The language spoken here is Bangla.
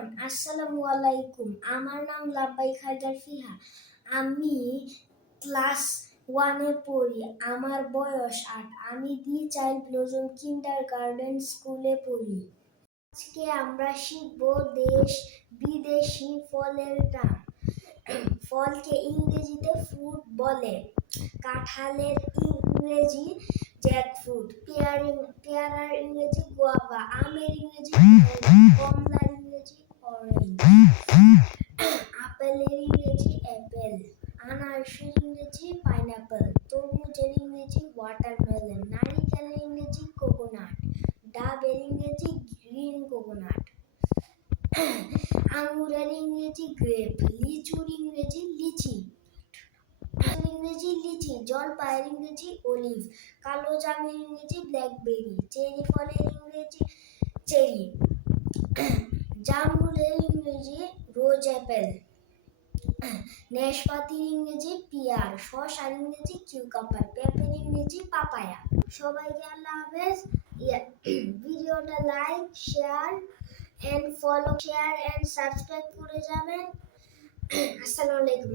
এভরিওয়ান, আসসালামু আলাইকুম। আমার নাম লাব্বাইক হায়দার ফিহা। আমি ক্লাস 1-এ পড়ি। আমার বয়স 8। আমি দি চাইল্ড ব্লসম কিন্ডারগার্টেন স্কুলে পড়ি। আজকে আমরা শিখব দেশ বিদেশি ফলের নাম। ফলকে ইংরেজিতে ফ্রুট বলে। কাঁঠালের ইংরেজি জ্যাকফ্রুট, পেয়ারার ইংরেজি গুয়াভা, আমের ইংরেজি কমলার ইংরেজি অরেঞ্জ, আপেলের ইংরেজি অ্যাপেল, আনারসের ইংরেজি পাইনাপেল, তরমুজের ইংরেজি ওয়াটারমেলন, নারিকেলের ইংরেজি কোকোনাট, ডাবের ইংরেজি গ্রিন কোকোনাট, আঙুরের ইংরেজি গ্রেপ, লিচুর ইংরেজি লিচি, ইংরেজি লিচি, জলপাইয়ের ইংরেজি অলিভ, কালো জামের ইংরেজি ব্ল্যাকবেরি, চেরি ফলের ইংরেজি চেরি, জামরুলের ইংরেজি রোজ অ্যাপেল, নাশপাতির ইংরেজি পিয়ার, শসার ইংরেজি কিউকাম্বার, পেঁপের ইংরেজি পাপায়া। সবাইকে আল্লাহ হাফেজ। ভিডিওটা লাইক, শেয়ার এন্ড সাবস্ক্রাইব করে যাবেন। আসসালামু আলাইকুম।